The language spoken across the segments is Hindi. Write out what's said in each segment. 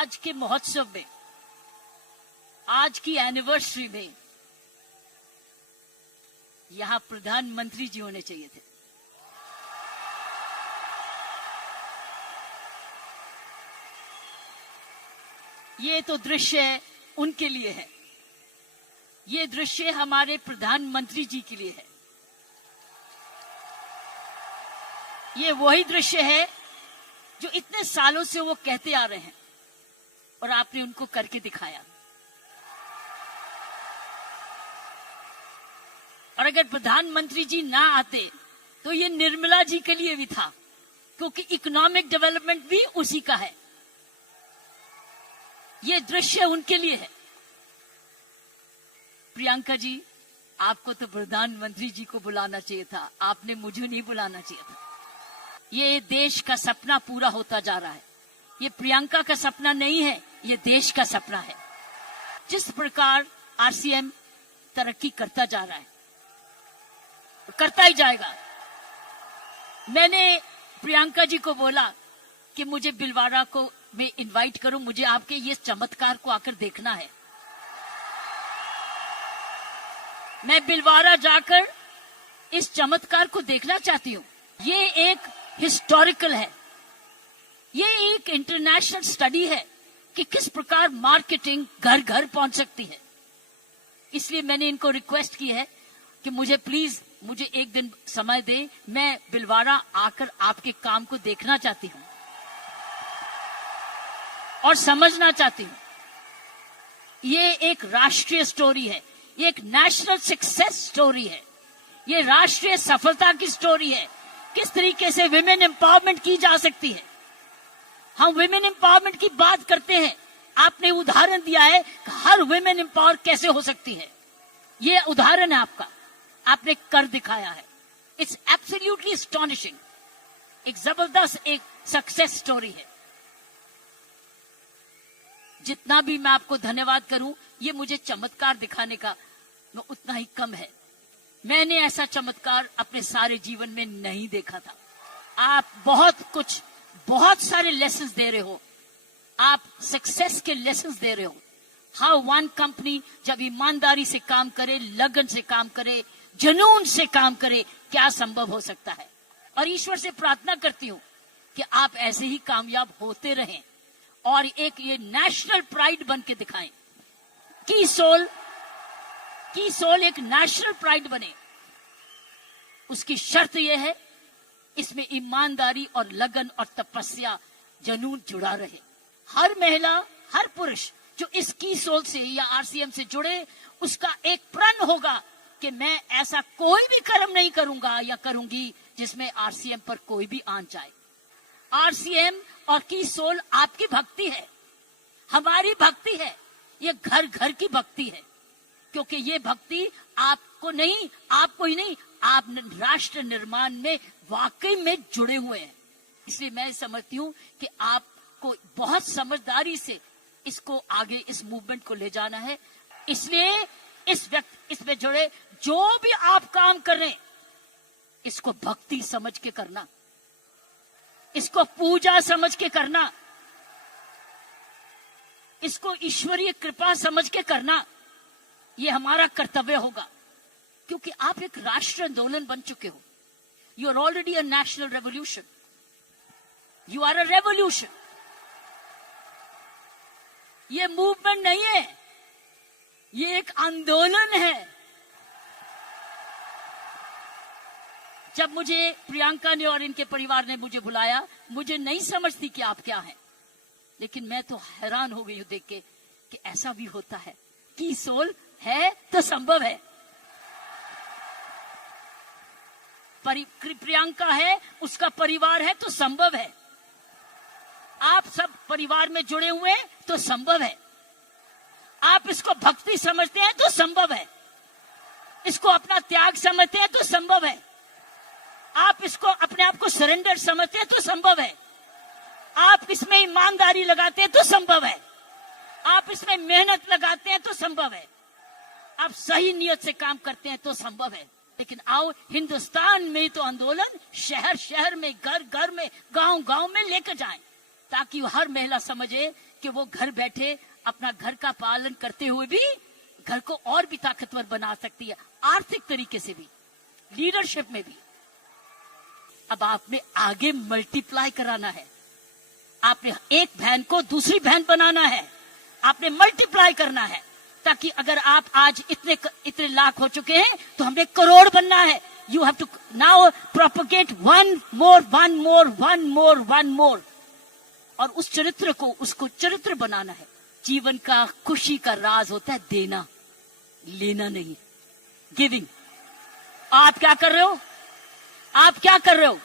आज के महोत्सव में, आज की एनिवर्सरी में यहां प्रधानमंत्री जी होने चाहिए थे। ये तो दृश्य उनके लिए है, ये दृश्य हमारे प्रधानमंत्री जी के लिए है। ये वही दृश्य है जो इतने सालों से वो कहते आ रहे हैं और आपने उनको करके दिखाया। और अगर प्रधानमंत्री जी ना आते तो ये निर्मला जी के लिए भी था, क्योंकि इकोनॉमिक डेवलपमेंट भी उसी का है। ये दृश्य उनके लिए है। प्रियंका जी, आपको तो प्रधानमंत्री जी को बुलाना चाहिए था, आपने मुझे नहीं बुलाना चाहिए था। ये देश का सपना पूरा होता जा रहा है। ये प्रियंका का सपना नहीं है, ये देश का सपना है। जिस प्रकार आरसीएम तरक्की करता जा रहा है, करता ही जाएगा। मैंने प्रियंका जी को बोला कि मुझे बिलवाड़ा को मैं इनवाइट करूं, मुझे आपके ये चमत्कार को आकर देखना है। मैं बिलवाड़ा जाकर इस चमत्कार को देखना चाहती हूं। ये एक हिस्टोरिकल है, ये एक इंटरनेशनल स्टडी है कि किस प्रकार मार्केटिंग घर घर पहुंच सकती है। इसलिए मैंने इनको रिक्वेस्ट की है कि मुझे प्लीज मुझे एक दिन समय दे, मैं बिलवाड़ा आकर आपके काम को देखना चाहती हूं और समझना चाहती हूं। ये एक राष्ट्रीय स्टोरी है, ये एक नेशनल सक्सेस स्टोरी है, ये राष्ट्रीय सफलता की स्टोरी है। किस तरीके से विमेन एम्पावरमेंट की जा सकती है। हम विमेन एम्पावरमेंट की बात करते हैं, आपने उदाहरण दिया है कि हर विमेन एम्पावर कैसे हो सकती है। ये उदाहरण है आपका, आपने कर दिखाया है। इट्स एब्सोल्युटली एस्टॉनिशिंग, एक जबरदस्त एक सक्सेस स्टोरी है। जितना भी मैं आपको धन्यवाद करूं, ये मुझे चमत्कार दिखाने का उतना ही कम है। मैंने ऐसा चमत्कार अपने सारे जीवन में नहीं देखा था। आप बहुत सारे लेसन्स दे रहे हो, आप सक्सेस के लेसन्स दे रहे हो। हाउ वन कंपनी जब ईमानदारी से काम करे, लगन से काम करे, जुनून से काम करे, क्या संभव हो सकता है। और ईश्वर से प्रार्थना करती हूं कि आप ऐसे ही कामयाब होते रहें और एक ये नेशनल प्राइड बन के दिखाएं। की सोल एक नेशनल प्राइड बने। उसकी शर्त यह है, इसमें ईमानदारी और लगन और तपस्या, जुनून जुड़ा रहे। हर महिला, हर पुरुष जो इस की सोल से या आरसीएम से जुड़े, उसका एक प्रण होगा कि मैं ऐसा कोई भी कर्म नहीं करूंगा या करूंगी जिसमें आरसीएम पर कोई भी आंच जाए। आरसीएम और की सोल आपकी भक्ति है, हमारी भक्ति है, ये घर घर की भक्ति है। क्योंकि ये भक्ति आपको ही नहीं, आप राष्ट्र निर्माण में वाकई में जुड़े हुए हैं। इसलिए मैं समझती हूं कि आपको बहुत समझदारी से इसको आगे, इस मूवमेंट को ले जाना है। इसलिए इसमें जुड़े जो भी आप काम कर रहे हैं, इसको भक्ति समझ के करना, इसको पूजा समझ के करना, इसको ईश्वरीय कृपा समझ के करना। ये हमारा कर्तव्य होगा, क्योंकि आप एक राष्ट्रीय आंदोलन बन चुके हो। You are already a national revolution, you are a revolution. ये मूवमेंट नहीं है, ये एक आंदोलन है। जब मुझे प्रियंका ने और इनके परिवार ने मुझे बुलाया, मुझे नहीं समझती कि आप क्या हैं, लेकिन मैं तो हैरान हो गई हूं देख के कि ऐसा भी होता है। की सोल है तो संभव है, प्रियंका है, उसका परिवार है तो संभव है। आप सब परिवार में जुड़े हुए हैं तो संभव है। आप इसको भक्ति समझते हैं तो संभव है, इसको अपना त्याग समझते हैं तो संभव है, आप इसको अपने आप को सरेंडर समझते हैं तो संभव है, आप इसमें ईमानदारी लगाते हैं तो संभव है, आप इसमें मेहनत लगाते हैं तो संभव है, आप सही नियत से काम करते हैं तो संभव है। लेकिन आओ, हिंदुस्तान में तो आंदोलन शहर शहर में, घर घर में, गांव गांव में लेकर जाएं। ताकि हर महिला समझे कि वो घर बैठे अपना घर का पालन करते हुए भी घर को और भी ताकतवर बना सकती है, आर्थिक तरीके से भी, लीडरशिप में भी। अब आपने आगे मल्टीप्लाई कराना है, आपने एक बहन को दूसरी बहन बनाना है, आपने मल्टीप्लाई करना है, ताकि अगर आप आज इतने लाख हो चुके हैं तो हमें करोड़ बनना है। You have to now propagate one more, और उस चरित्र को, उसको चरित्र बनाना है। जीवन का खुशी का राज होता है देना, लेना नहीं, गिविंग। आप क्या कर रहे हो? आप क्या कर रहे हो?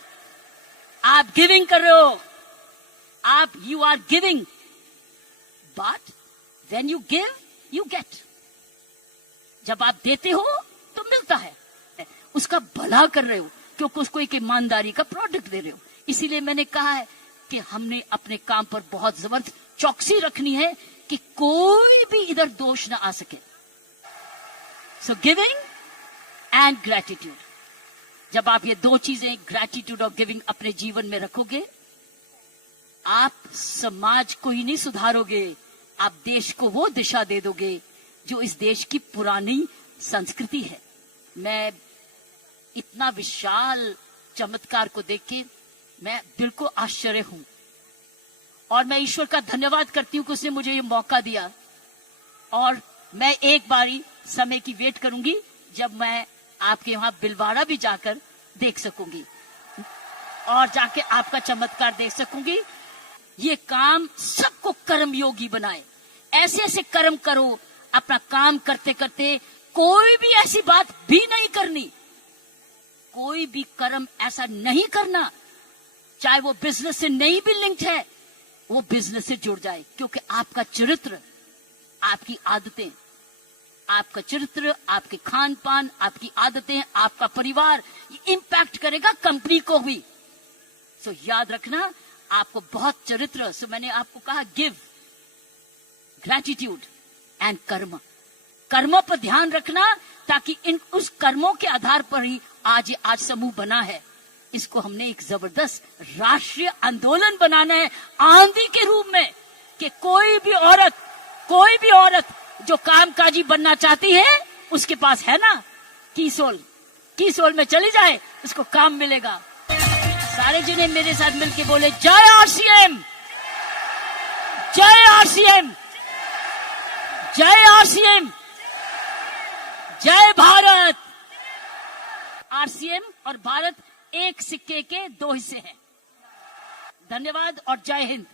आप गिविंग कर रहे हो। आप you are giving, but when you give you get. जब आप देते हो तो मिलता है, उसका भला कर रहे हो, क्योंकि उसको एक ईमानदारी का प्रोडक्ट दे रहे हो। इसीलिए मैंने कहा है कि हमने अपने काम पर बहुत जबरदस्त चौकसी रखनी है कि कोई भी इधर दोष ना आ सके। सो गिविंग एंड ग्रेटिट्यूड, जब आप ये दो चीजें, ग्रेटिट्यूड और गिविंग, अपने जीवन में रखोगे, आप समाज को ही नहीं सुधारोगे, आप देश को वो दिशा दे दोगे जो इस देश की पुरानी संस्कृति है। मैं इतना विशाल चमत्कार को देख के मैं दिल को आश्चर्य हूं, और मैं ईश्वर का धन्यवाद करती हूं कि उसने मुझे ये मौका दिया। और मैं एक बारी समय की वेट करूंगी जब मैं आपके वहां बिलवाड़ा भी जाकर देख सकूंगी और जाके आपका चमत्कार देख सकूंगी। ये काम सबको कर्म योगी बनाए, ऐसे ऐसे कर्म करो, अपना काम करते करते कोई भी ऐसी बात भी नहीं करनी, कोई भी कर्म ऐसा नहीं करना, चाहे वो बिजनेस से नहीं भी लिंक्ड है, वो बिजनेस से जुड़ जाए। क्योंकि आपका चरित्र, आपकी आदतें, आपका चरित्र, आपके खान पान, आपकी आदतें, आपका परिवार, ये इंपैक्ट करेगा कंपनी को भी। सो याद रखना, आपको बहुत चरित्र, सो मैंने आपको कहा गिव, ग्रेटिट्यूड एंड कर्म। कर्मों पर ध्यान रखना, ताकि उस कर्मों के आधार पर ही आज समूह बना है। इसको हमने एक जबरदस्त राष्ट्रीय आंदोलन बनाना है, आंधी के रूप में, कि कोई भी औरत जो कामकाजी बनना चाहती है, उसके पास है ना कीसोल में चली जाए, उसको काम मिलेगा। सारे जने मेरे साथ मिलके बोले, जय आरसीएम, जय आरसीएम, जय आरसीएम, जय भारत। आरसीएम और भारत एक सिक्के के दो हिस्से हैं। धन्यवाद और जय हिंद।